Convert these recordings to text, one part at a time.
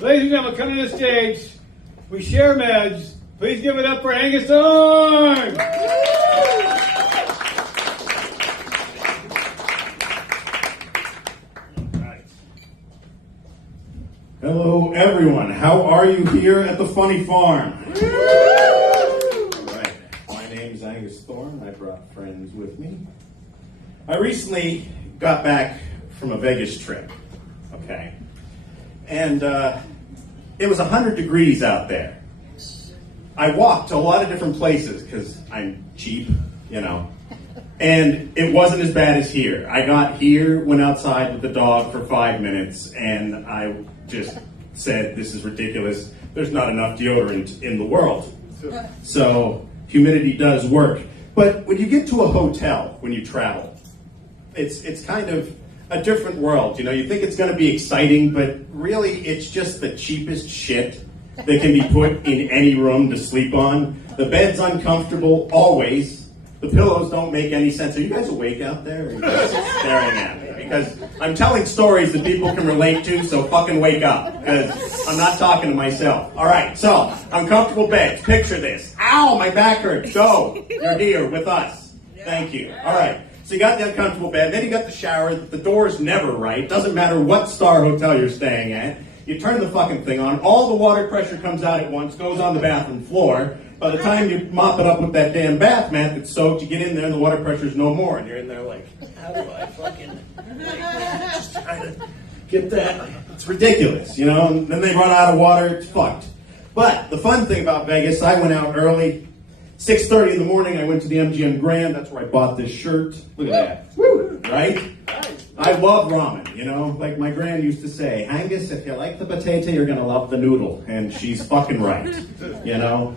Ladies and gentlemen, coming to the stage, we share meds. Please give it up for Angus Thorne! Hello, everyone. How are you here at the Funny Farm? All right. My name's Angus Thorne. I brought friends with me. I recently got back from a Vegas trip. Okay. And it was 100 degrees out there. I walked to a lot of different places because I'm cheap, you know. And it wasn't as bad as here. I got here, went outside with the dog for 5 minutes, and I just said, this is ridiculous. There's not enough deodorant in the world. So humidity does work. But when you get to a hotel, when you travel, it's kind of a different world. You know, you think it's going to be exciting, but really it's just the cheapest shit that can be put in any room to sleep on. The bed's uncomfortable, always. The pillows don't make any sense. Are you guys awake out there? Or are you just staring at me? Because I'm telling stories that people can relate to, so fucking wake up. Because I'm not talking to myself. All right, so uncomfortable beds. Picture this. Ow, my back hurts. So, you're here with us. Thank you. All right, so you got the uncomfortable bed. Then you got the shower. The door's never right. Doesn't matter what star hotel you're staying at. You turn the fucking thing on. All the water pressure comes out at once, goes on the bathroom floor. By the time you mop it up with that damn bath mat that's soaked, you get in there and the water pressure's no more. And you're in there like, how do I fucking just try to get that? It's ridiculous, you know? And then they run out of water, it's fucked. But the fun thing about Vegas, I went out early. 6:30 in the morning, I went to the MGM Grand. That's where I bought this shirt. Look at that. Woo! Right? I love ramen, you know? Like my gran used to say, Angus, if you like the potato, you're going to love the noodle. And she's fucking right, you know?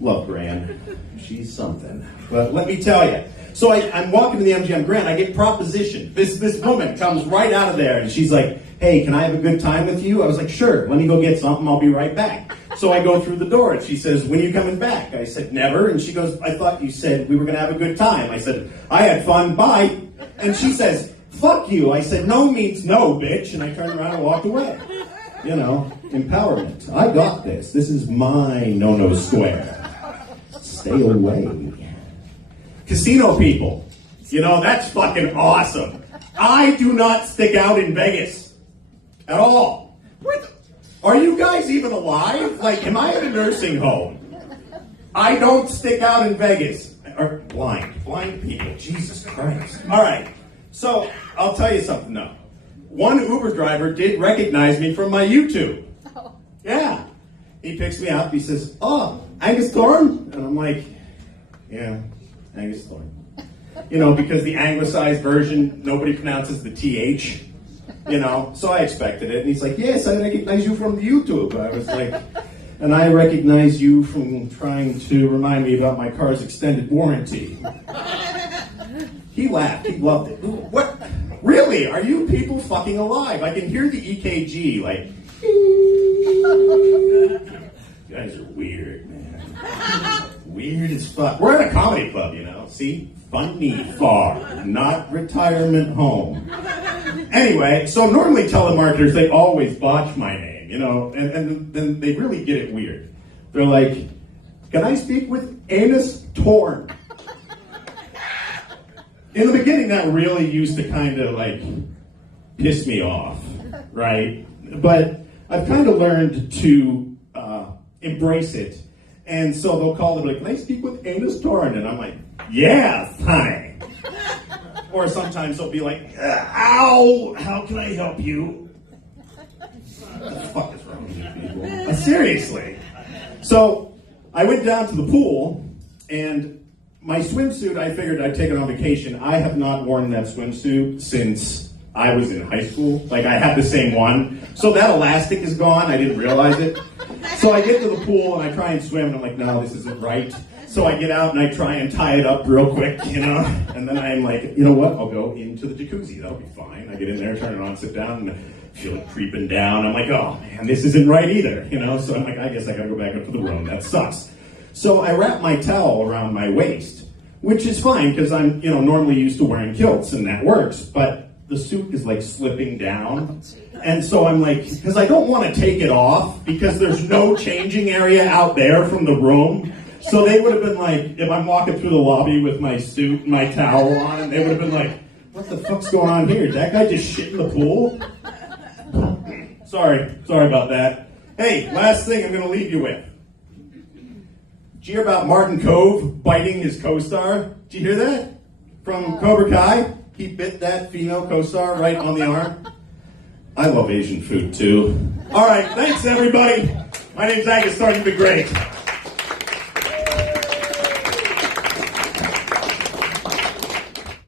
Love Gran. She's something. But let me tell you. So I'm walking to the MGM Grand. I get propositioned. This woman comes right out of there, and she's like, hey, can I have a good time with you? I was like, sure. Let me go get something. I'll be right back. So I go through the door, and she says, when are you coming back? I said, never. And she goes, I thought you said we were going to have a good time. I said, I had fun. Bye. And she says, fuck you. I said, no means no, bitch. And I turned around and walked away. You know, empowerment. I got this. This is my no-no square. Stay away. Casino people. You know, that's fucking awesome. I do not stick out in Vegas. At all. Are you guys even alive? Like, am I at a nursing home? I don't stick out in Vegas. Or blind people. Jesus Christ. All right. So, I'll tell you something though. One Uber driver did recognize me from my YouTube. Yeah. He picks me up. He says, oh, Angus Thorne? And I'm like, yeah, Angus Thorne. You know, because the anglicized version, nobody pronounces the TH. You know, so I expected it. And he's like, yes, I recognize you from the YouTube. I was like, and I recognize you from trying to remind me about my car's extended warranty. He laughed. He loved it. What? Really? Are you people fucking alive? I can hear the EKG, like, you guys are weird, man. Weird as fuck. We're at a comedy club, you know. See? Funny farm, not retirement home. Anyway, so normally telemarketers, they always botch my name, you know, and then they really get it weird. They're like, can I speak with Angus Thorne? In the beginning, that really used to kind of like piss me off, right? But I've kind of learned to embrace it. And so they'll call them like, can I speak with Angus Thorne? And I'm like, yeah, honey. Or sometimes they'll be like, ow, how can I help you? What the fuck is wrong with you people? Seriously. So I went down to the pool, and my swimsuit, I figured I'd take it on vacation. I have not worn that swimsuit since I was in high school. Like, I have the same one. So that elastic is gone. I didn't realize it. So I get to the pool, and I try and swim, and I'm like, no, this isn't right. So I get out, and I try and tie it up real quick, you know? And then I'm like, you know what? I'll go into the jacuzzi. That'll be fine. I get in there, turn it on, sit down, and feel it creeping down. I'm like, oh, man, this isn't right either, you know? So I'm like, I guess I gotta go back up to the room. That sucks. So I wrap my towel around my waist, which is fine, because I'm, you know, normally used to wearing kilts, and that works. But the suit is like slipping down. And so I'm like, because I don't want to take it off because there's no changing area out there from the room. So they would have been like, if I'm walking through the lobby with my suit and my towel on, they would have been like, what the fuck's going on here? Did that guy just shit in the pool? Sorry about that. Hey, last thing I'm going to leave you with. Did you hear about Martin Cove biting his co-star? Did you hear that? From Cobra Kai? He bit that female co-star right on the arm. I love Asian food too. All right, thanks everybody. My name's Angus Thorne. You've been great.